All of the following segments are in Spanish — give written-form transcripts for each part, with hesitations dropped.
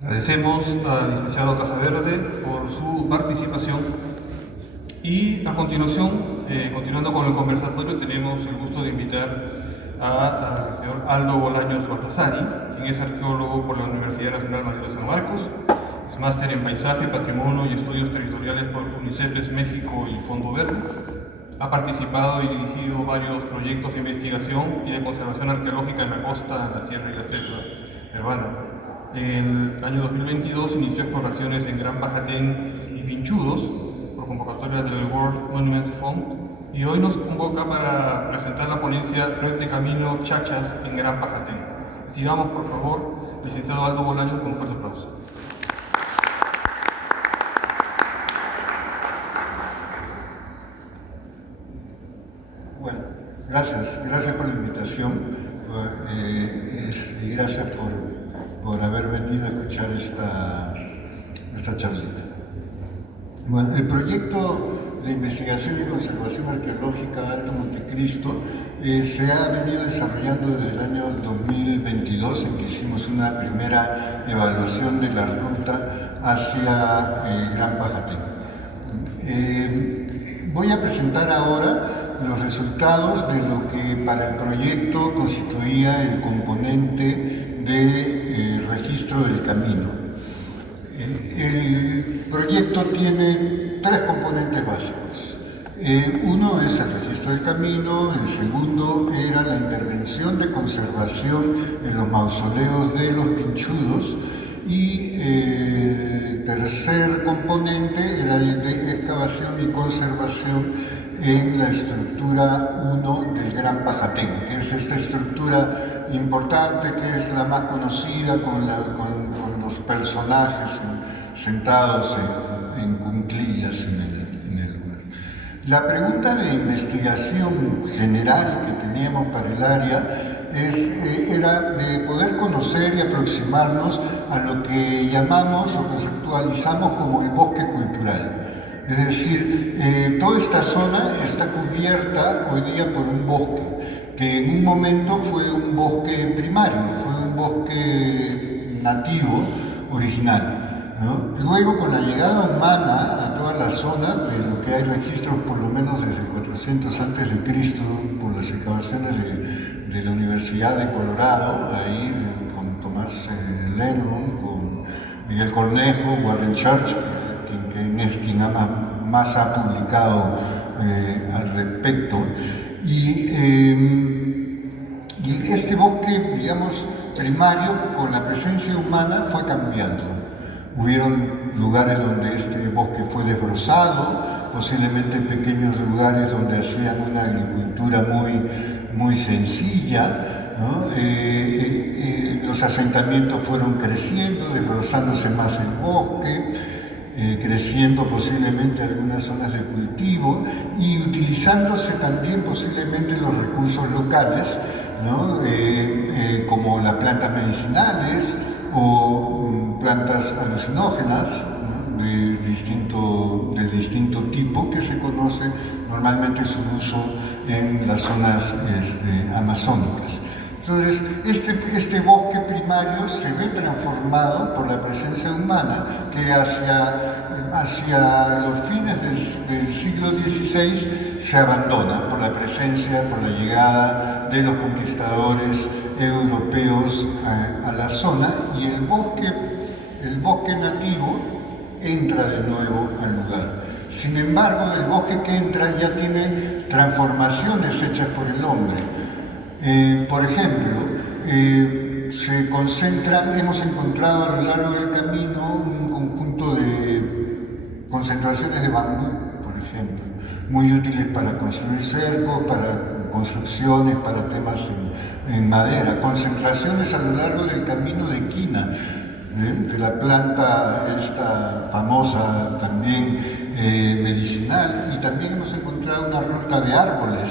Agradecemos al licenciado Casaverde por su participación y a continuación, continuando con el conversatorio, tenemos el gusto de invitar al señor Aldo Bolaños Baltasari, quien es arqueólogo por la Universidad Nacional Mayor de San Marcos, es máster en Paisaje, Patrimonio y Estudios Territoriales por UNICEF México y Fondo Verde. Ha participado y dirigido varios proyectos de investigación y de conservación arqueológica en la costa, en la tierra y la selva peruana. En el año 2022 inició exploraciones en Gran Pajatén y Pinchudos por convocatoria del World Monuments Fund y hoy nos convoca para presentar la ponencia Red de Camino Chachas en Gran Pajatén. Sigamos, por favor, licenciado Aldo Bolaños, con un fuerte aplauso. Bueno, gracias por la invitación y gracias por haber venido a escuchar esta charlita. Bueno, el proyecto de investigación y conservación arqueológica Arca Montecristo se ha venido desarrollando desde el año 2022, en que hicimos una primera evaluación de la ruta hacia Gran Pajatén. Voy a presentar ahora los resultados de lo que para el proyecto constituía el componente de registro del camino. El proyecto tiene tres componentes básicos. Uno es el registro del camino, el segundo era la intervención de conservación en los mausoleos de los Pinchudos y el tercer componente era el de excavación y conservación en la estructura 1 del Gran Pajatén, que es esta estructura importante, que es la más conocida con los personajes sentados en cunclillas en el lugar. La pregunta de investigación general que teníamos para el área era de poder conocer y aproximarnos a lo que llamamos o conceptualizamos como el bosque cultural. Es decir, toda esta zona está cubierta hoy día por un bosque, que en un momento fue un bosque primario, fue un bosque nativo original, ¿no? Luego, con la llegada humana a toda la zona, de lo que hay registros por lo menos desde 400 a.C., por las excavaciones de la Universidad de Colorado, ahí con Tomás Lennon, con Miguel Cornejo, Warren Church, quien es quien más ha publicado al respecto. Y este bosque, digamos, primario, con la presencia humana, fue cambiando. Hubieron lugares donde este bosque fue desbrozado, posiblemente pequeños lugares donde hacían una agricultura muy sencilla, ¿no? Los asentamientos fueron creciendo, desbrozándose más el bosque, creciendo posiblemente algunas zonas de cultivo y utilizándose también posiblemente los recursos locales, ¿no? Como las plantas medicinales o plantas alucinógenas, ¿no? del distinto tipo que se conoce normalmente su uso en las zonas amazónicas. Entonces, este bosque primario se ve transformado por la presencia humana, que hacia los fines del siglo XVI se abandona por la presencia, por la llegada de los conquistadores europeos a la zona, y el bosque nativo entra de nuevo al lugar. Sin embargo, el bosque que entra ya tiene transformaciones hechas por el hombre. Por ejemplo, hemos encontrado a lo largo del camino un conjunto de concentraciones de bambú, por ejemplo, muy útiles para construir cercos, para construcciones, para temas en madera, concentraciones a lo largo del camino de quina, de la planta esta famosa también medicinal, y también hemos encontrado una ruta de árboles,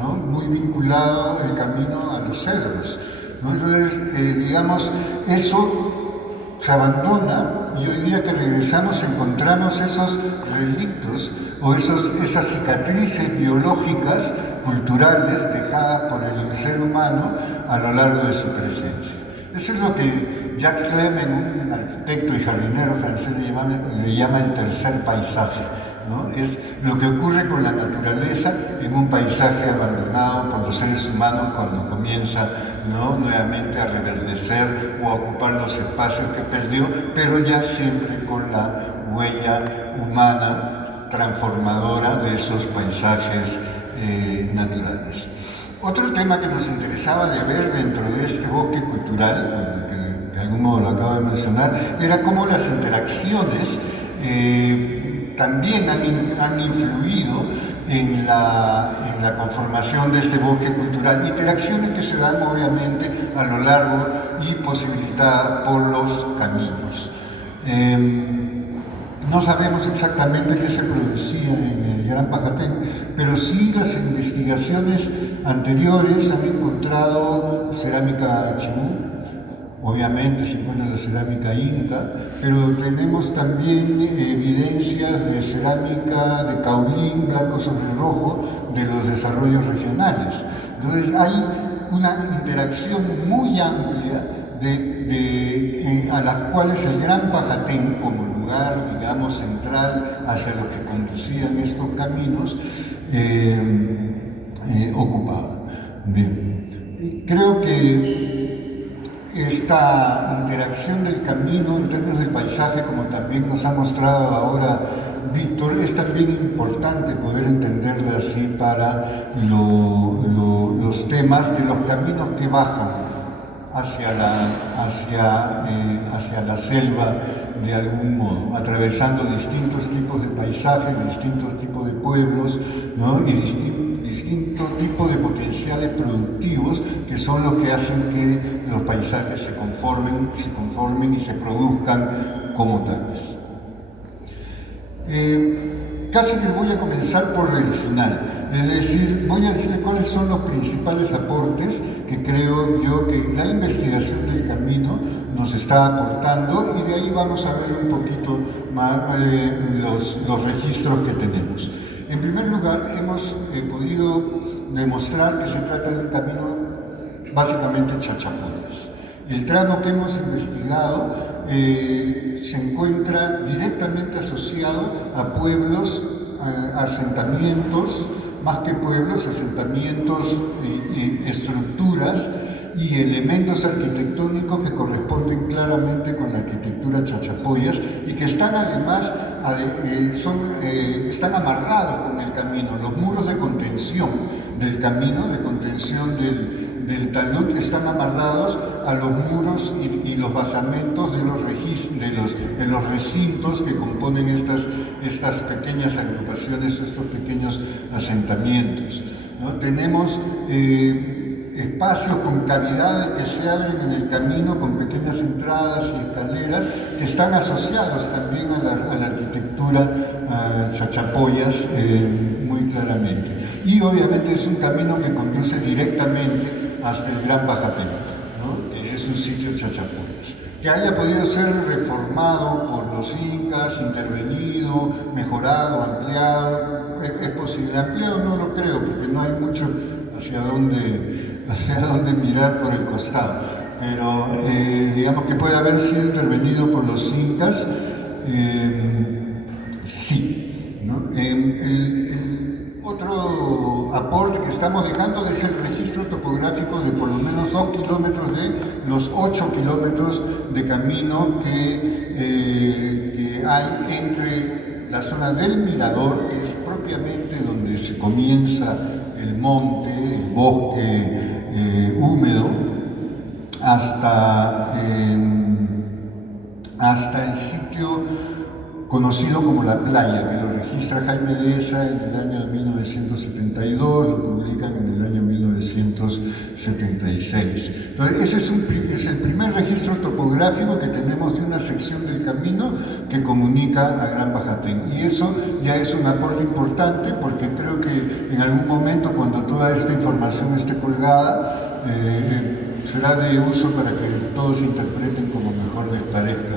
¿no? Muy vinculado el camino a los cedros, ¿no? Entonces, digamos, eso se abandona y hoy día que regresamos encontramos esos relictos o esas cicatrices biológicas, culturales, dejadas por el ser humano a lo largo de su presencia. Eso es lo que Jacques Clement, un arquitecto y jardinero francés, le llama el tercer paisaje, ¿no? Es lo que ocurre con la naturaleza en un paisaje abandonado por los seres humanos cuando comienza, ¿no?, nuevamente a reverdecer o a ocupar los espacios que perdió, pero ya siempre con la huella humana transformadora de esos paisajes naturales. Otro tema que nos interesaba de ver dentro de este bosque cultural, que de algún modo lo acabo de mencionar, era cómo las interacciones también han influido en la conformación de este bosque cultural, interacciones que se dan obviamente a lo largo y posibilitadas por los caminos. No sabemos exactamente qué se producía en el Gran Pajatén, pero sí las investigaciones anteriores han encontrado cerámica chimú, obviamente se encuentra la cerámica inca, pero tenemos también evidencias de cerámica de caolín, blanco sobre rojo, de los desarrollos regionales. Entonces hay una interacción muy amplia a las cuales el Gran Pajatén, como lugar, digamos, central hacia lo que conducían estos caminos, ocupaba. Bien. Creo que esta interacción del camino en términos del paisaje, como también nos ha mostrado ahora Víctor, es también importante poder entenderla así para los temas de los caminos que bajan hacia la selva de algún modo, atravesando distintos tipos de paisajes, distintos tipos de pueblos, ¿no?, y distintos tipos de potenciales productivos que son los que hacen que los paisajes se conformen y se produzcan como tales. Casi que voy a comenzar por el final, es decir, voy a decir cuáles son los principales aportes que creo yo que la investigación del camino nos está aportando, y de ahí vamos a ver un poquito más los registros que tenemos. En primer lugar, hemos podido demostrar que se trata de un camino básicamente Chachapoyas. El tramo que hemos investigado se encuentra directamente asociado a pueblos, asentamientos, más que pueblos, asentamientos y estructuras y elementos arquitectónicos que corresponden claramente con la arquitectura Chachapoyas y que están además están amarrados con el camino. Los muros de contención del camino, de contención del talud, están amarrados a los muros y los basamentos de los recintos que componen estas pequeñas agrupaciones, estos pequeños asentamientos, ¿no? Tenemos espacios con cavidades que se abren en el camino con pequeñas entradas y escaleras que están asociados también a la arquitectura Chachapoyas muy claramente. Y obviamente es un camino que conduce directamente hasta el Gran Pajatén, ¿no?, que es un sitio Chachapoyas. Que haya podido ser reformado por los incas, intervenido, mejorado, ampliado, es posible. Ampliado no lo creo, porque no hay mucho hacia dónde mirar por el costado, pero digamos que puede haber sido intervenido por los incas, sí, ¿no? El otro aporte que estamos dejando es el registro topográfico de por lo menos 2 kilómetros de los 8 kilómetros de camino que hay entre la zona del Mirador, que es propiamente donde se comienza el monte, el bosque húmedo, hasta el sitio conocido como La Playa, que lo registra Jaime Dehesa en el año 1972, lo publican en el año 1976. Entonces, ese es el primer registro topográfico que tenemos de una sección del camino que comunica a Gran Pajatén. Y eso ya es un aporte importante, porque creo que en algún momento, cuando toda esta información esté colgada, será de uso para que todos interpreten como mejor les parezca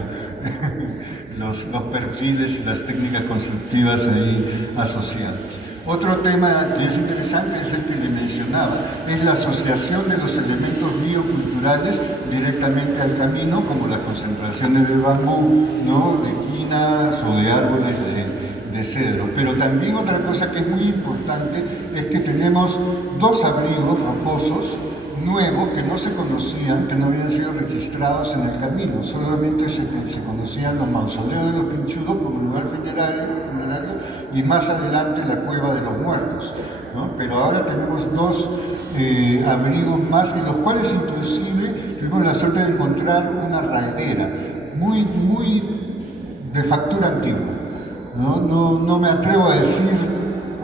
los perfiles y las técnicas constructivas ahí asociadas. Otro tema que es interesante es el que le mencionaba, es la asociación de los elementos bioculturales directamente al camino, como las concentraciones de bambú, ¿no?, de quinas o de árboles de cedro. Pero también otra cosa que es muy importante es que tenemos dos abrigos rocosos nuevos que no se conocían, que no habían sido registrados en el camino, solamente se conocían los mausoleos de los pinchudos como lugar funerario y más adelante la cueva de los muertos, ¿no? Pero ahora tenemos dos abrigos más, en los cuales inclusive tuvimos la suerte de encontrar una raidera muy de factura antigua. No me atrevo a decir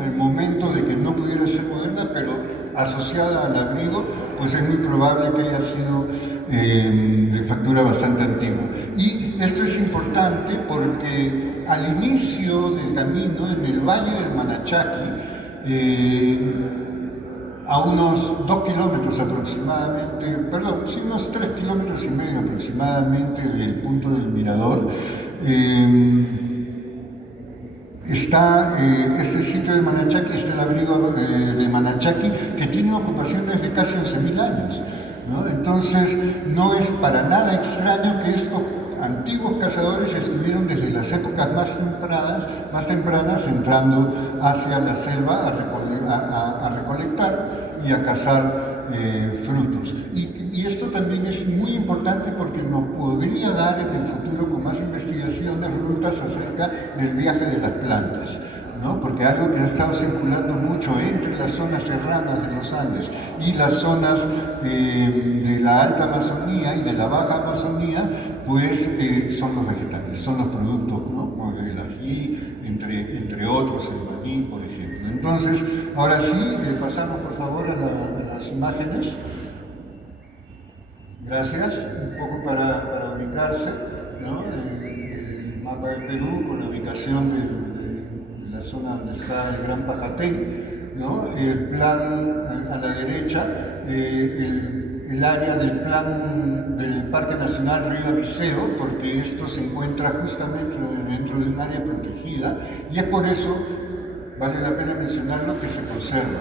al momento de que no pudiera ser moderna, pero asociada al abrigo, pues es muy probable que haya sido de factura bastante antigua. Y esto es importante porque al inicio del camino, en el Valle del Manachaki, a unos 2 kilómetros aproximadamente, perdón, sí, unos 3 kilómetros y medio aproximadamente del punto del mirador, está este sitio de Manachaki, está el abrigo de Manachaki, que tiene ocupación desde casi 11.000 años, ¿no? Entonces, no es para nada extraño que estos antiguos cazadores estuvieron desde las épocas más tempranas entrando hacia la selva a recolectar y a cazar frutos. Y esto también es muy importante porque nos podría dar en el futuro, con más investigaciones, rutas acerca del viaje de las plantas, ¿no? Porque algo que ha estado circulando mucho entre las zonas serranas de los Andes y las zonas de la alta Amazonía y de la baja Amazonía, pues son los vegetales, son los productos, ¿no?, como el ají, entre otros, el maní, por ejemplo. Entonces, ahora sí, pasamos por favor a las imágenes. Gracias. Un poco para ubicarse, ¿no?, el mapa del Perú con la ubicación de la zona donde está el Gran Pajatén, ¿no?, el plan a la derecha, el área del plan del Parque Nacional Río Abiseo, porque esto se encuentra justamente dentro de un área protegida, y es por eso, vale la pena mencionarlo, que se conserva.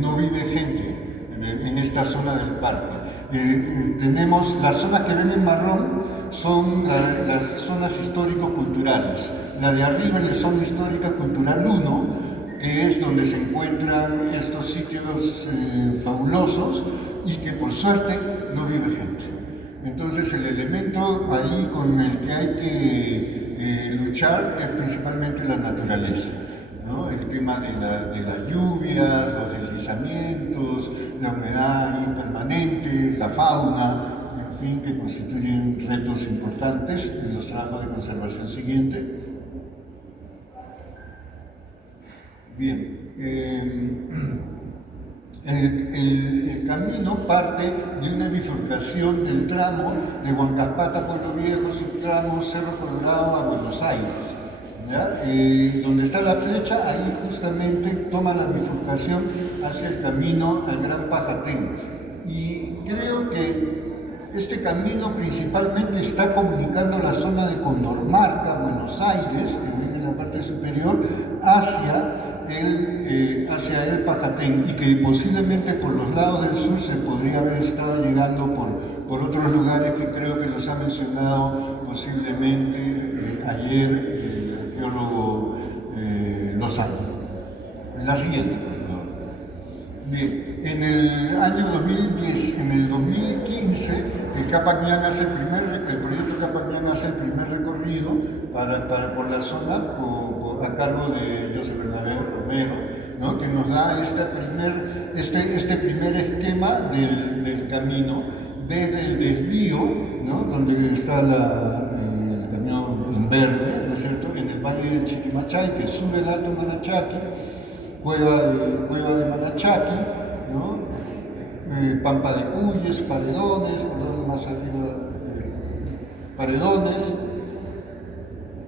No vive gente en esta zona del parque. Tenemos las zonas que ven en marrón, son las zonas histórico-culturales. La de arriba es la zona histórica cultural 1, que es donde se encuentran estos sitios fabulosos y que por suerte no vive gente. Entonces el elemento ahí con el que hay que luchar es principalmente la naturaleza, ¿no? El tema de las lluvias, los deslizamientos, la humedad impermanente, la fauna, en fin, que constituyen retos importantes en los trabajos de conservación siguiente. Bien, el camino parte de una bifurcación del tramo de Huancaspata, Pueblo Viejo, subtramo Cerro Colorado a Buenos Aires, ¿ya? Donde está la flecha, ahí justamente toma la bifurcación hacia el camino al Gran Pajatén. Y creo que este camino principalmente está comunicando la zona de Condormarca, Buenos Aires, que viene en la parte superior, hacia el Pajatén, y que posiblemente por los lados del sur se podría haber estado llegando por otros lugares que creo que los ha mencionado posiblemente ayer el arqueólogo Lozano. La siguiente, por favor. Bien, en el año 2010, en el 2015, el proyecto Capac Ñan hace el primer recorrido por la zona a cargo de José Bernabé Romero, ¿no?, que nos da este primer esquema del camino, desde el desvío, ¿no?, donde está el camino en verde, ¿no es cierto?, en el valle del Chiquimachay, que sube el Alto Manachaki, cueva de Manachaki, ¿no?, Pampa de Cuyes, Paredones, más arriba, Paredones,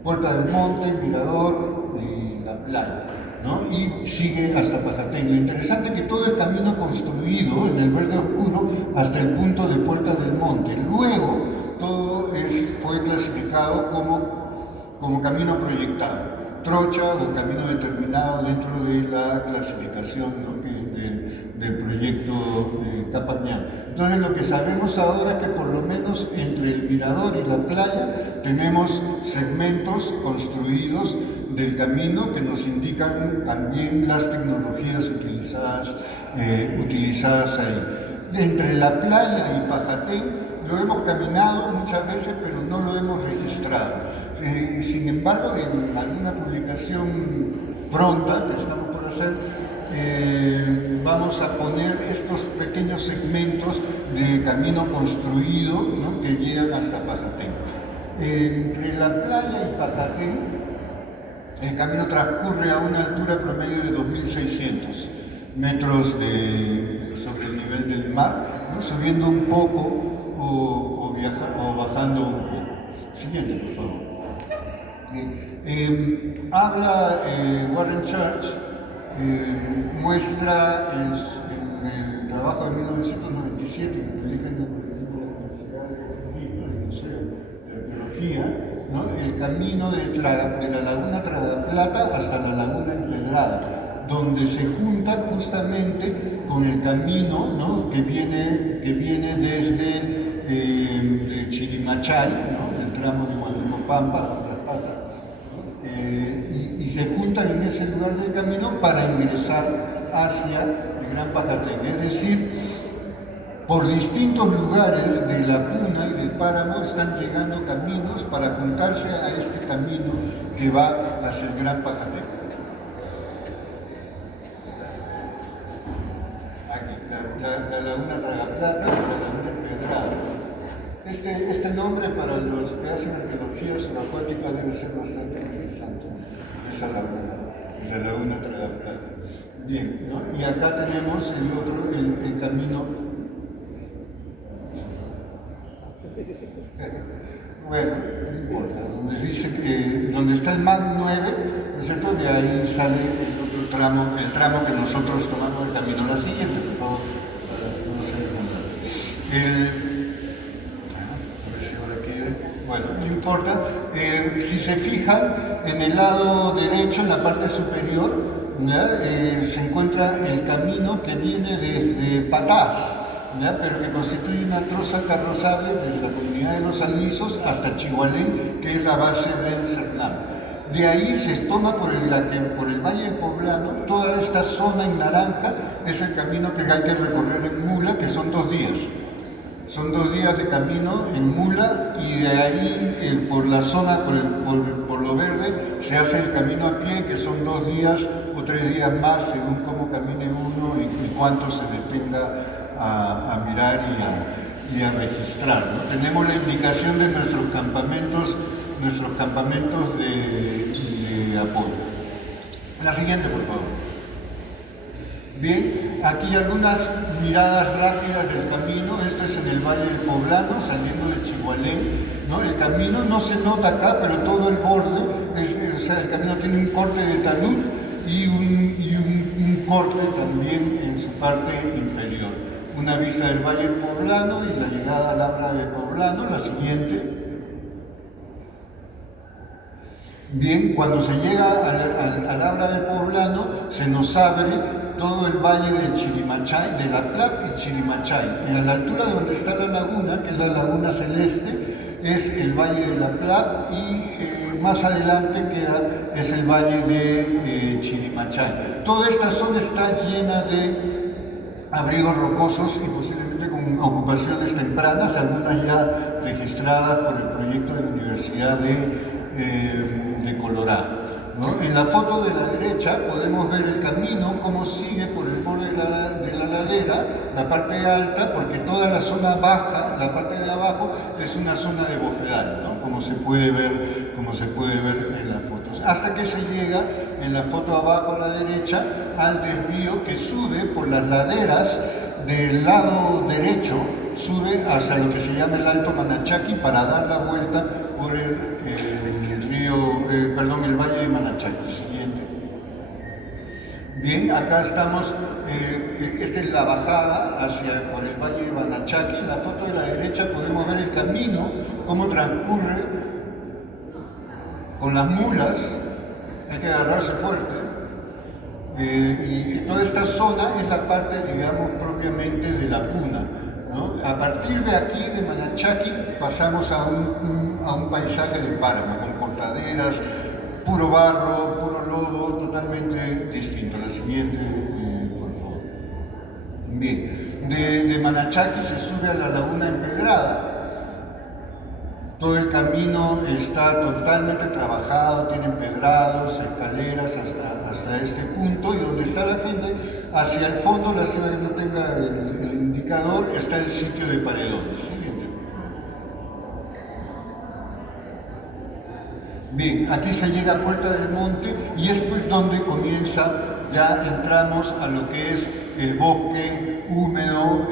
Puerta del Monte, Mirador y La Playa, ¿no?, y sigue hasta Pajatén. Lo interesante es que todo el camino construido en el verde oscuro hasta el punto de Puerta del Monte. Luego todo fue clasificado como camino proyectado. trocha o camino determinado dentro de la clasificación, ¿no?, del proyecto Capañán. Entonces lo que sabemos ahora es que por lo menos entre el mirador y la playa tenemos segmentos construidos del camino que nos indican también las tecnologías utilizadas ahí. Entre la playa y Pajatén lo hemos caminado muchas veces, pero no lo hemos registrado. Sin embargo, en alguna publicación pronta que estamos por hacer, vamos a poner estos pequeños segmentos de camino construido, ¿no?, que llegan hasta Pajatén. Entre la playa y Pajatén, el camino transcurre a una altura promedio de 2.600 metros sobre el nivel del mar, ¿no?, subiendo un poco o bajando un poco. Siguiente, por favor. Habla Warren Church, muestra en el trabajo de 1997 que publica en el Boletín de la Universidad del Museo de Arqueología, ¿no?, el camino de la laguna Tragaplata hasta la laguna Empedrada, donde se junta justamente con el camino, ¿no?, que viene desde Chirimachay, ¿no?, del tramo de Huayllopampa, y se juntan en ese lugar del camino para ingresar hacia el Gran Pajatén. Es decir, por distintos lugares de la Puna y del Páramo están llegando caminos para juntarse a este camino que va hacia el Gran Pajatén. Aquí, la laguna Tragaplata, la laguna Empedrada. Este nombre para los que hacen arqueología subacuática debe ser bastante interesante, esa laguna, la laguna Tragaplata. Bien, ¿no? Y acá tenemos el camino. Bueno, no importa, donde está el MAC 9, ¿no es cierto?, de ahí sale el otro tramo, el tramo que nosotros tomamos el camino. La siguiente, por favor, no sé. Bueno, no importa. Si se fijan, en el lado derecho, en la parte superior, se encuentra el camino que viene desde Patás, pero que constituye una troza carrozable desde la comunidad de Los Alisos hasta Chihualén, que es la base del Cernam. De ahí se toma por el Valle del Poblano. Toda esta zona en naranja es el camino que hay que recorrer en mula, que son 2 días. Son 2 días de camino en mula, y de ahí por la zona, por lo verde, se hace el camino a pie, que son 2 días o 3 días más, según cómo camine uno y cuánto se detenga a mirar y a registrar, ¿no? Tenemos la indicación de nuestros campamentos de apoyo. La siguiente, por favor. Bien, aquí algunas miradas rápidas del camino. Esto es en el Valle del Poblano, saliendo de Chihualén, ¿no? El camino no se nota acá, pero todo el borde, o sea, el camino tiene un corte de talud y un corte también en su parte inferior. Una vista del Valle del Poblano y la llegada al Abra del Poblano. La siguiente. Bien, cuando se llega al Abra del Poblano, se nos abre todo el valle de Chirimachay, de la Plap y Chirimachay. Y a la altura de donde está la laguna, que es la laguna celeste, es el valle de la Plap, y más adelante es el valle de Chirimachay. Toda esta zona está llena de abrigos rocosos y posiblemente con ocupaciones tempranas, algunas ya registradas por el proyecto de la Universidad de Colorado, ¿no? En la foto de la derecha podemos ver el camino, cómo sigue por el borde de la ladera, la parte alta, porque toda la zona baja, la parte de abajo, es una zona de bofedal, ¿no?, como se puede ver en las fotos. Hasta que se llega, en la foto abajo a la derecha, al desvío que sube por las laderas del lado derecho, sube hasta lo que se llama el Alto Manachaki, para dar la vuelta por el Valle de Manachaki. Siguiente. Bien, acá estamos, esta es la bajada por el Valle de Manachaki. En la foto de la derecha podemos ver el camino, cómo transcurre con las mulas hay que agarrarse fuerte. Y toda esta zona es la parte, digamos, propiamente de la puna, ¿no? A partir de aquí, de Manachaki, pasamos a un paisaje de páramo, con cortaderas, puro barro, puro lodo, totalmente distinto. La siguiente, por favor. Bien, de Manachaki se sube a la laguna empedrada. Todo el camino está totalmente trabajado, tiene empedrados, escaleras hasta este punto, y donde está la gente, hacia el fondo, la ciudad que no tenga el indicador, está el sitio de Paredones. Siguiente. Bien, aquí se llega a Puerta del Monte y es pues donde comienza, ya entramos a lo que es el bosque húmedo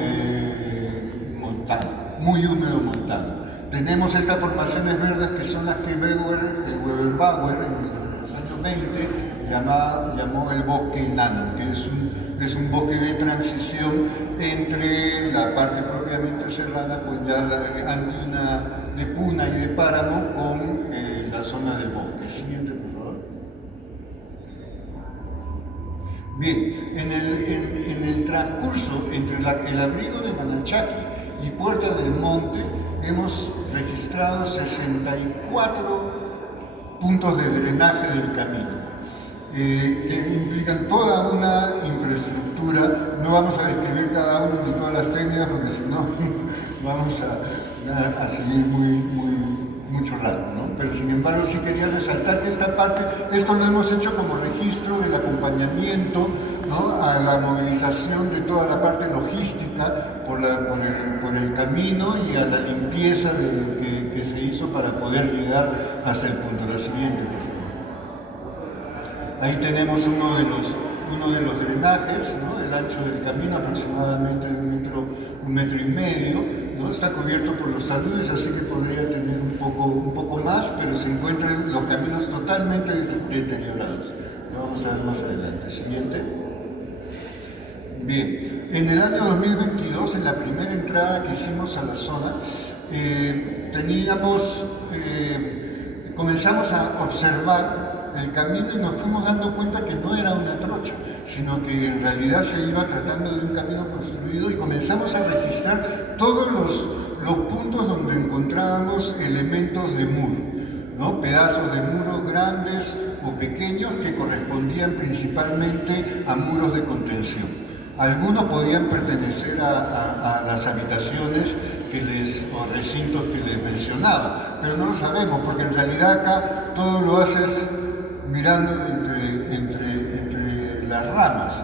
montano, muy húmedo montano. Tenemos estas formaciones verdes que son las que Weber-Bauer en los años 20 llamó el bosque enano, que es un bosque de transición entre la parte propiamente serrana, pues ya la andina de puna y de páramo, con la zona del bosque. Siguiente, por favor. Bien, en el transcurso entre el abrigo de Manachaki y Puerta del Monte hemos registrado 64 puntos de drenaje del camino, que implican toda una infraestructura. No vamos a describir cada uno ni todas las técnicas, porque si no vamos a seguir mucho rato, ¿no? Pero sin embargo sí quería resaltar que esta parte, esto lo hemos hecho como registro del acompañamiento, ¿no?, a la movilización de toda la parte logística por el camino, y a la limpieza que se hizo para poder llegar hasta el punto. La siguiente, por favor. Ahí tenemos uno de los drenajes, ¿no? El ancho del camino aproximadamente de un metro y medio, ¿no? Está cubierto por los taludes, así que podría tener un poco más, pero se encuentran los caminos totalmente deteriorados. Lo vamos a ver más adelante. Siguiente. Bien, en el año 2022, en la primera entrada que hicimos a la zona, comenzamos a observar el camino y nos fuimos dando cuenta que no era una trocha, sino que en realidad se iba tratando de un camino construido, y comenzamos a registrar todos los puntos donde encontrábamos elementos de muro, ¿no? Pedazos de muros grandes o pequeños que correspondían principalmente a muros de contención. Algunos podían pertenecer a las habitaciones o recintos que les mencionaba, pero no lo sabemos, porque en realidad acá todo lo haces mirando entre las ramas,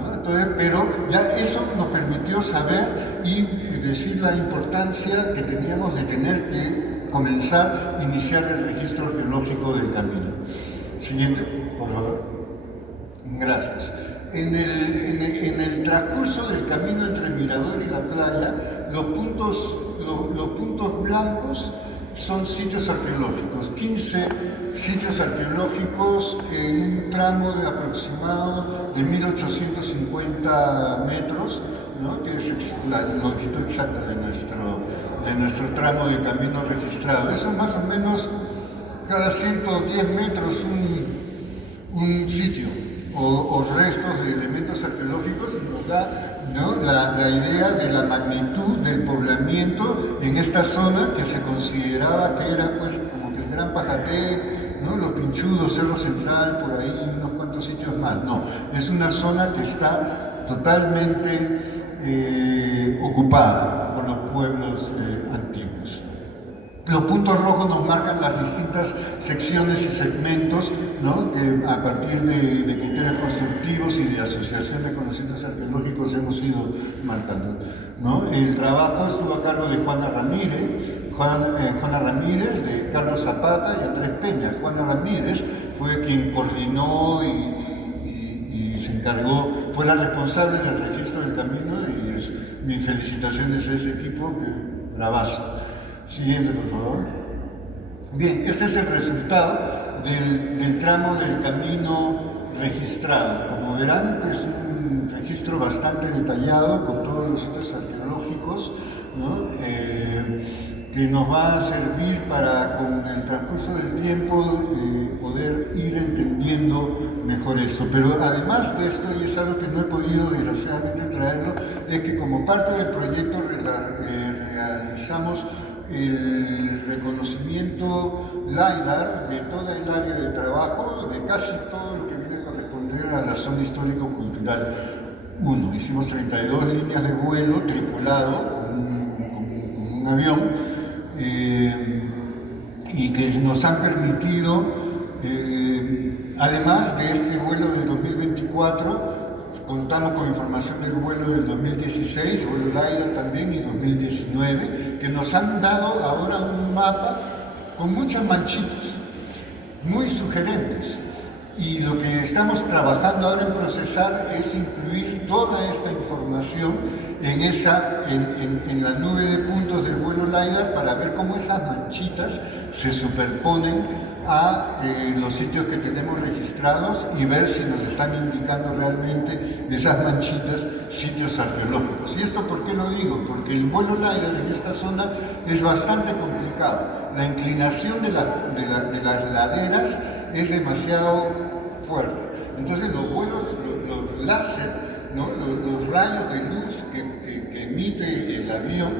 ¿no? Entonces, pero ya eso nos permitió saber y decir la importancia que teníamos de tener que comenzar a iniciar el registro arqueológico del camino. Siguiente, por favor. Gracias. En el transcurso del camino entre el mirador y la playa, los puntos blancos son sitios arqueológicos, 15 sitios arqueológicos en un tramo de aproximado de 1850 metros, ¿no?, que es la longitud exacta de nuestro tramo de camino registrado. Eso es más o menos cada 110 metros un sitio o restos de elementos arqueológicos, y nos da, ¿no?, la idea de la magnitud del poblamiento en esta zona, que se consideraba que era pues como que el Gran Pajaté, ¿no?, Los Pinchudos, Cerro Central, por ahí unos cuantos sitios más. No, es una zona que está totalmente ocupada por los pueblos antiguos. Los puntos rojos nos marcan las distintas secciones y segmentos, ¿no?, que a partir de criterios constructivos y de asociación de conocimientos arqueológicos hemos ido marcando, ¿no? El trabajo estuvo a cargo de Juana Ramírez, de Carlos Zapata y Andrés Peña. Juana Ramírez fue quien coordinó y se encargó, fue la responsable del registro del camino, y mis felicitaciones a ese equipo, que bravazo. Siguiente, por favor. Bien, este es el resultado del tramo del camino registrado. Como verán, es un registro bastante detallado con todos los sitios arqueológicos, ¿no?, que nos va a servir para, con el transcurso del tiempo, poder ir entendiendo mejor esto. Pero además de esto, y es algo que no he podido desgraciadamente traerlo, es que como parte del proyecto realizamos el reconocimiento LiDAR de toda el área de trabajo, de casi todo lo que viene a corresponder a la zona histórico-cultural 1. Hicimos 32 líneas de vuelo tripulado con un avión y que nos han permitido, además de este vuelo del 2024, contamos con información del vuelo del 2016, vuelo LiDAR también, y 2019, que nos han dado ahora un mapa con muchas manchitas, muy sugerentes. Y lo que estamos trabajando ahora en procesar es incluir toda esta información en la nube de puntos del vuelo LiDAR para ver cómo esas manchitas se superponen a los sitios que tenemos registrados y ver si nos están indicando realmente esas manchitas sitios arqueológicos. ¿Y esto por qué lo digo? Porque el vuelo LiDAR en esta zona es bastante complicado. La inclinación de las laderas es demasiado fuerte. Entonces los vuelos, los láser, ¿no? los rayos de luz que emite el avión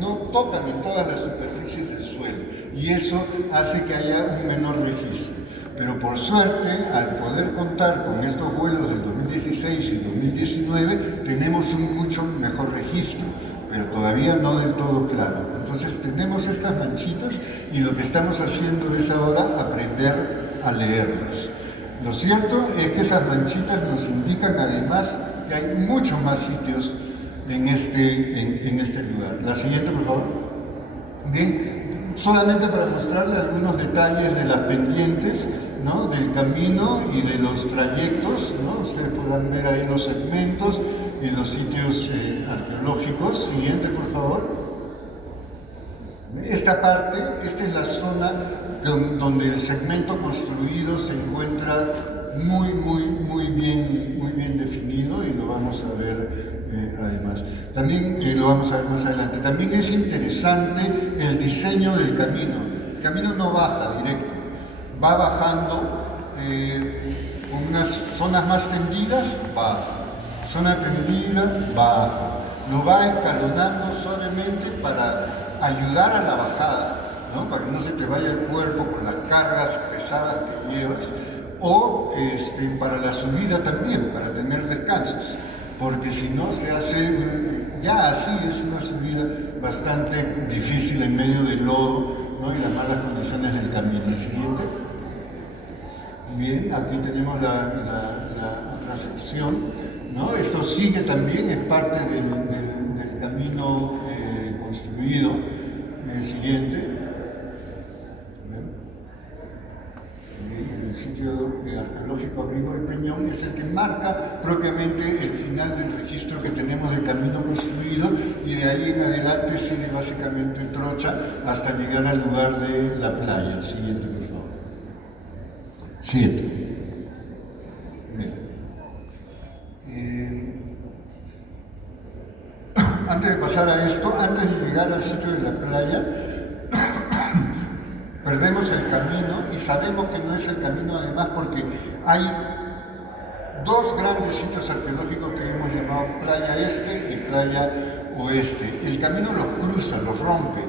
no tocan en todas las superficies del suelo y eso hace que haya un menor registro. Pero por suerte, al poder contar con estos vuelos del 2016 y 2019, tenemos un mucho mejor registro, pero todavía no del todo claro. Entonces tenemos estas manchitas y lo que estamos haciendo es ahora aprender a leerlas. Lo cierto es que esas manchitas nos indican además que hay muchos más sitios en este lugar. La siguiente, por favor. Bien, solamente para mostrarle algunos detalles de las pendientes, ¿no? del camino y de los trayectos, ¿no? Ustedes podrán ver ahí los segmentos y los sitios arqueológicos. Siguiente, por favor. Esta parte, esta es la zona donde el segmento construido se encuentra muy bien definido y lo vamos a ver además. También lo vamos a ver más adelante. También es interesante el diseño del camino. El camino no baja directo, va bajando con unas zonas más tendidas, baja. Zona tendida, baja. Lo va escalonando suavemente para ayudar a la bajada, ¿no? Para que no se te vaya el cuerpo con las cargas pesadas que llevas, o para la subida también, para tener descansos, porque si no se hace, ya así es una subida bastante difícil en medio del lodo, ¿no? y las malas condiciones del camino. El siguiente. Bien, aquí tenemos la otra sección, ¿no? Esto sigue también, es parte del camino construido. El siguiente. El sitio arqueológico Abrigo del Peñón es el que marca propiamente el final del registro que tenemos del camino construido y de ahí en adelante sigue básicamente trocha hasta llegar al lugar de la playa. Siguiente, por favor. Siguiente. Antes de pasar a esto, antes de llegar al sitio de la playa, perdemos el camino y sabemos que no es el camino además porque hay dos grandes sitios arqueológicos que hemos llamado Playa Este y Playa Oeste. El camino los cruza, los rompe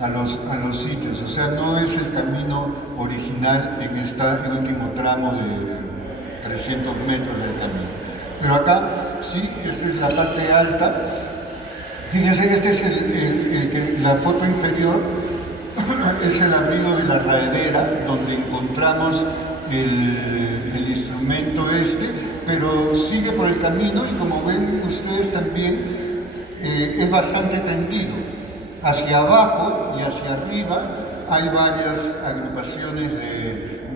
a los sitios, o sea, no es el camino original en este último tramo de 300 metros del camino. Pero acá, sí, esta es la parte alta. Fíjense, este es la foto inferior, es el abrigo de la raedera, donde encontramos el instrumento pero sigue por el camino y como ven ustedes también, es bastante tendido. Hacia abajo y hacia arriba hay varias agrupaciones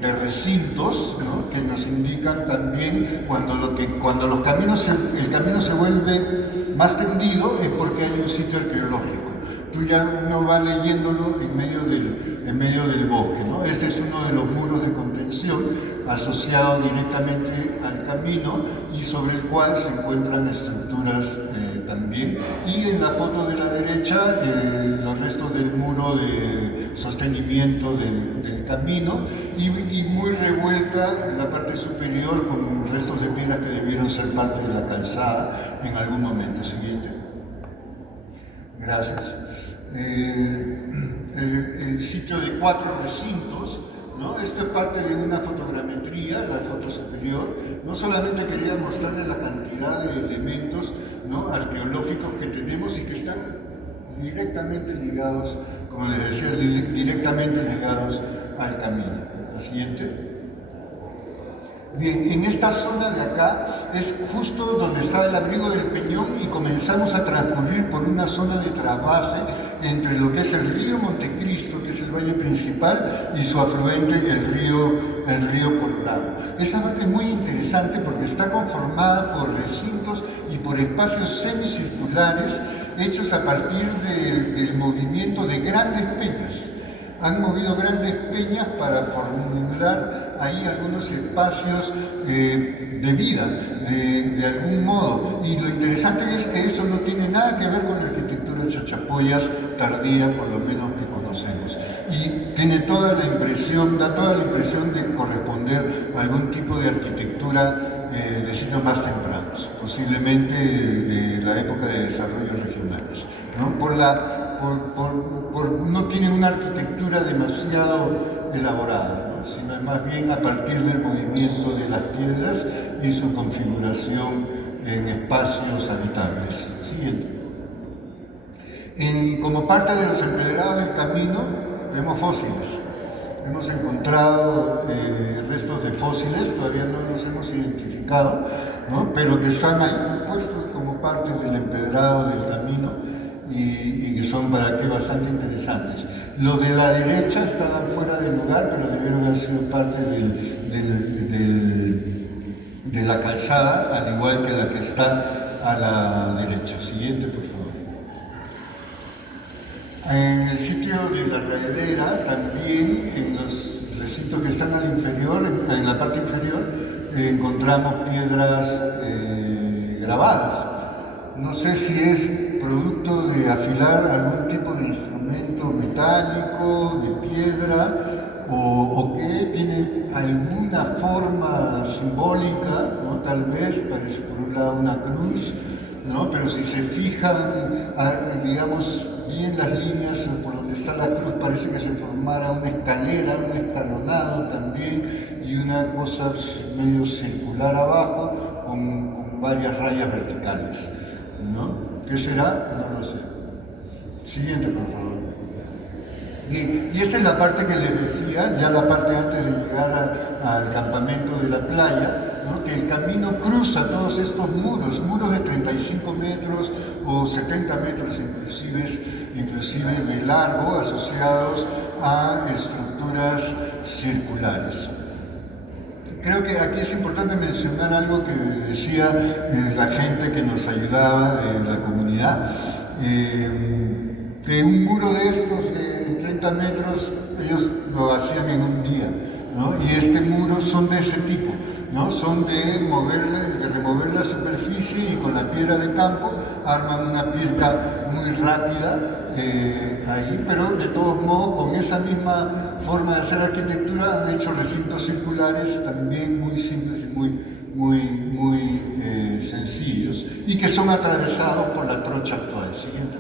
de recintos, ¿no? que nos indican también cuando el camino se vuelve más tendido es porque hay un sitio arqueológico. Tú ya no vas leyéndolo en medio del bosque, ¿no? Este es uno de los muros de contención asociado directamente al camino y sobre el cual se encuentran estructuras también. Y en la foto de la derecha, los restos del muro de sostenimiento del camino y muy revuelta en la parte superior con restos de piedras que debieron ser parte de la calzada en algún momento. Siguiente. Gracias. El sitio de 4 recintos, ¿no? Esto es parte de una fotogrametría, la foto superior. No solamente quería mostrarles la cantidad de elementos, ¿no?, arqueológicos que tenemos y que están directamente ligados, como les decía, directamente ligados al camino. La siguiente. Bien, en esta zona de acá es justo donde está el abrigo del Peñón y comenzamos a transcurrir por una zona de trasvase entre lo que es el río Montecristo, que es el valle principal, y su afluente, el río Colorado. Esa parte es muy interesante porque está conformada por recintos y por espacios semicirculares hechos a partir del movimiento de grandes peñas. Han movido grandes peñas para formular ahí algunos espacios de vida, de algún modo. Y lo interesante es que eso no tiene nada que ver con la arquitectura chachapoyas tardía, por lo menos que conocemos. Y tiene toda la impresión, da toda la impresión de corresponder a algún tipo de arquitectura de siglos más tempranos, posiblemente de la época de desarrollos regionales, ¿no? No tiene una arquitectura demasiado elaborada, ¿no?, sino más bien a partir del movimiento de las piedras y su configuración en espacios habitables. Siguiente. Como parte de los empedrados del camino, vemos fósiles. Hemos encontrado restos de fósiles, todavía no los hemos identificado, ¿no?, pero que están ahí puestos como parte del empedrado del camino y que son para qué bastante interesantes. Los de la derecha estaban fuera de lugar, pero debieron haber sido parte de la calzada, al igual que la que está a la derecha. Siguiente, por favor. En el sitio de la raedera, también en los recintos que están al inferior, en la parte inferior, encontramos piedras grabadas. No sé si es producto de afilar algún tipo de instrumento metálico, de piedra, o que tiene alguna forma simbólica, ¿no? Tal vez parece por un lado una cruz, ¿no? Pero si se fijan, digamos, bien las líneas por donde está la cruz, parece que se formara una escalera, un escalonado también, y una cosa medio circular abajo con varias rayas verticales, ¿no? ¿Qué será? No lo sé. Siguiente, por favor. Bien, y esta es la parte que les decía, ya la parte antes de llegar al campamento de la playa, ¿no?, que el camino cruza todos estos muros de 35 metros o 70 metros inclusive de largo, asociados a estructuras circulares. Creo que aquí es importante mencionar algo que decía la gente que nos ayudaba de la comunidad, que un muro de estos de 30 metros ellos lo hacían en un día, ¿no? Y este muro son de ese tipo, ¿no? Son de remover la superficie y con la piedra de campo arman una pirca muy rápida ahí, pero de todos modos con esa misma forma de hacer arquitectura han hecho recintos circulares también muy simples y muy sencillos y que son atravesados por la trocha actual. Siguiente.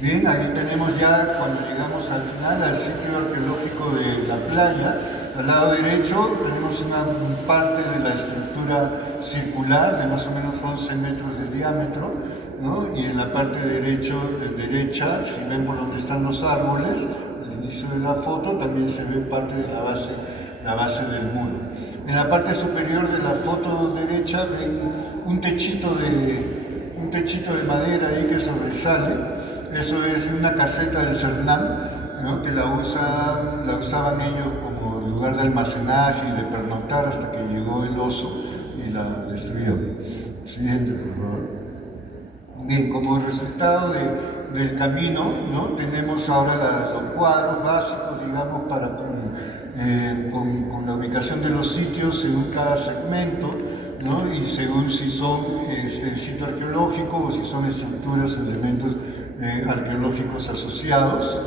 Bien, ahí tenemos ya, cuando llegamos al final, al sitio arqueológico de la playa. Al lado derecho tenemos una parte de la estructura circular de más o menos 11 metros de diámetro, ¿no? Y en la parte derecha, si ven por donde están los árboles, al inicio de la foto también se ve parte de la base del muro. En la parte superior de la foto derecha ven un techito de madera ahí que sobresale. Eso es una caseta del Cernam, ¿no?, que la usaban ellos como lugar de almacenaje y de pernoctar hasta que llegó el oso y la destruyó. Siguiente, por favor. Bien, como resultado del camino, ¿no? Tenemos ahora los cuadros básicos, digamos, con la ubicación de los sitios según cada segmento, ¿no? Y según si son sitio arqueológico o si son estructuras o elementos arqueológicos asociados.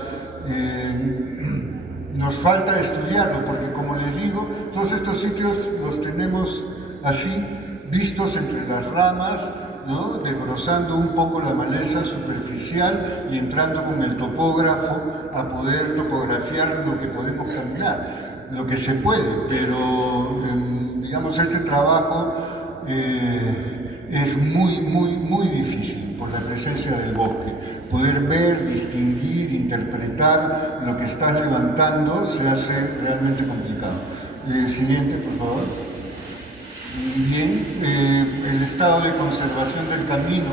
Nos falta estudiarlo porque, como les digo, todos estos sitios los tenemos así, vistos entre las ramas, ¿no? Desbrozando un poco la maleza superficial y entrando con el topógrafo a poder topografiar lo que podemos caminar, lo que se puede, pero digamos este trabajo es muy difícil por la presencia del bosque. Poder ver, distinguir, interpretar lo que estás levantando se hace realmente complicado. Siguiente, por favor. Bien, el estado de conservación del camino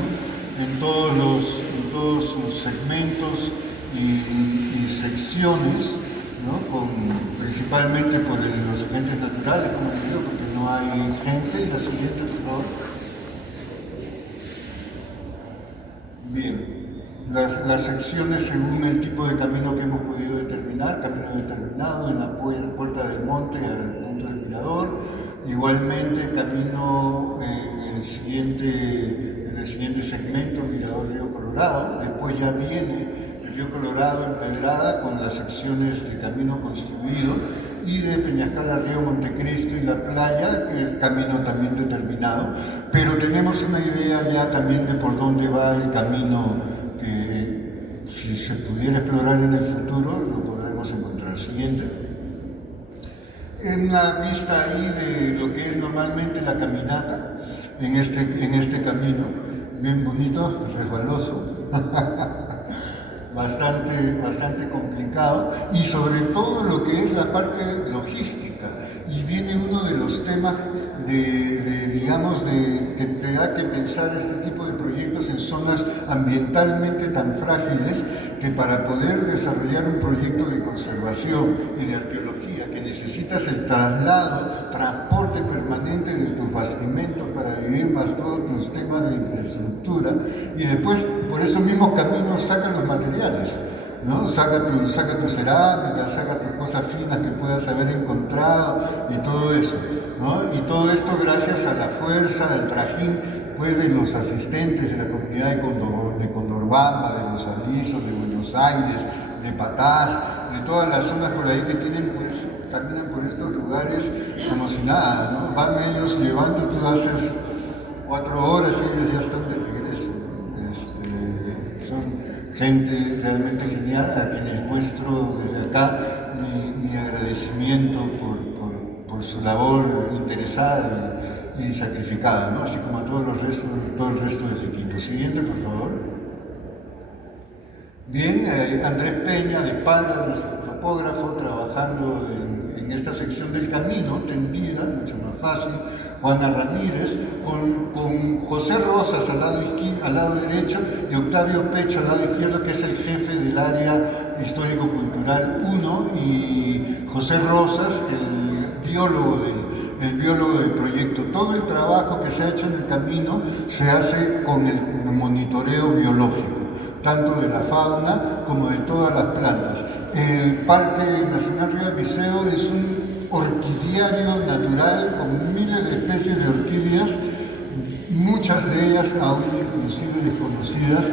en todos sus segmentos y secciones, ¿no? Principalmente por los agentes naturales, como les digo, porque no hay gente. La siguiente, por favor. Bien, las secciones según el tipo de camino que hemos podido determinar, camino determinado en la puerta del monte al punto del mirador, igualmente camino en el siguiente segmento, mirador Río Colorado, después ya viene el Río Colorado en Pedrada con las secciones de camino construido y de Peñascal a Río Montecristo y la playa, el camino también determinado, pero tenemos una idea ya también de por dónde va el camino que si se pudiera explorar en el futuro lo podremos encontrar. Siguiente. Una vista ahí de lo que es normalmente la caminata en este camino, bien bonito, resbaloso. Bastante complicado, y sobre todo lo que es la parte logística, y viene uno de los temas que te da que pensar este tipo de proyectos en zonas ambientalmente tan frágiles, que para poder desarrollar un proyecto de conservación y de arqueología que necesitas el transporte permanente de tus bastimentos para vivir, más todos tus temas de infraestructura, y después por esos mismos caminos sacan los materiales, ¿no? Saca tu cerámica, saca tus cosas finas que puedas haber encontrado y todo eso, ¿no? Y todo esto gracias a la fuerza, al trajín, pues, de los asistentes de la comunidad de Condorbamba, de Los Alisos, de Buenos Aires, de Patás, de todas las zonas por ahí que tienen, pues, caminan por estos lugares como si nada, ¿no? Van ellos llevando, tú haces 4 horas y ellos ya están de regreso, ¿no? Son gente realmente genial a quienes muestro desde acá mi agradecimiento por su labor interesada y sacrificada, ¿no? Así como a todo el resto del equipo. Siguiente, por favor. Bien, Andrés Peña, de espalda, nuestro topógrafo, trabajando en esta sección del camino, tendida, mucho más fácil. Juana Ramírez, con José Rosas al lado derecho y Octavio Pecho al lado izquierdo, que es el jefe del área histórico-cultural 1, y José Rosas, el biólogo del proyecto. Todo el trabajo que se ha hecho en el camino se hace con el monitoreo biológico, tanto de la fauna como de todas las plantas. El Parque Nacional Río Apiceo es un orquidiario natural con miles de especies de orquídeas, muchas de ellas aún inclusive desconocidas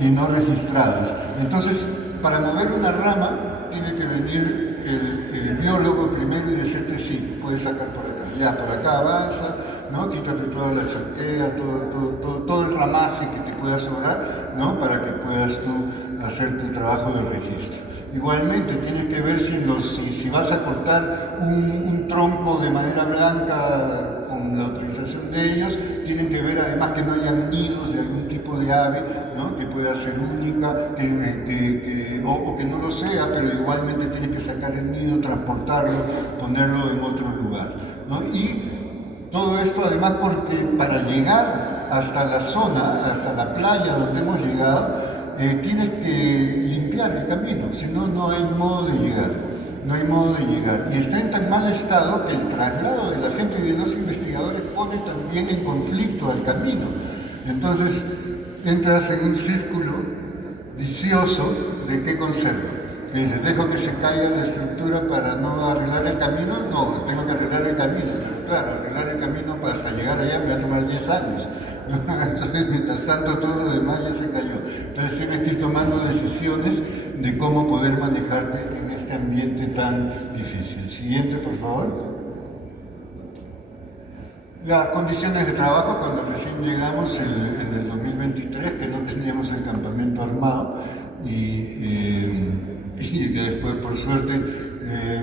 y no registradas. Entonces, para mover una rama tiene que venir el biólogo primero y decirte sí, puedes sacar por acá, ya por acá avanza, ¿no? Quítate toda la choquea, todo el ramaje que te pueda sobrar, ¿no? Para que puedas tú hacer tu trabajo de registro. Igualmente tienes que ver si vas a cortar un tronco de madera blanca con la autorización de ellos, tienen que ver además que no haya nidos de algún tipo de ave, ¿no? Que pueda ser única, o que no lo sea, pero igualmente tienes que sacar el nido, transportarlo, ponerlo en otro lugar, ¿no? Y todo esto además porque para llegar hasta la zona, hasta la playa donde hemos llegado, tienes que limpiar el camino, si no, no hay modo de llegar. No hay modo de llegar. Y está en tan mal estado que el traslado de la gente y de los investigadores pone también en conflicto al camino. Entonces, entras en un círculo vicioso de qué conservo. Que dices, dejo que se caiga la estructura para no arreglar el camino, no, tengo que arreglar el camino, pero claro, arreglar el camino para hasta llegar allá me va a tomar 10 años. Entonces, mientras tanto, todo lo demás ya se cayó. Entonces, tienes que ir tomando decisiones de cómo poder manejarte en este ambiente tan difícil. Siguiente, por favor. Las condiciones de trabajo cuando recién llegamos en el 2023, que no teníamos el campamento armado y que después por suerte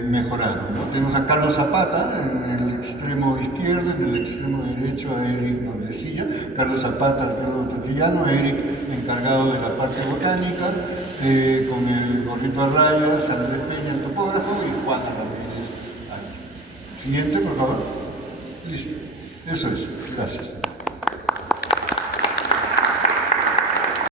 mejoraron, ¿no? Tenemos a Carlos Zapata en el extremo izquierdo, en el extremo derecho a Eric Nordecilla, Carlos Zapata, arqueólogo trujillano, Eric encargado de la parte botánica, con el gorrito a rayas, Andrés Peña el topógrafo y Juana Rodríguez. Siguiente, por favor. Listo. Eso es. Gracias.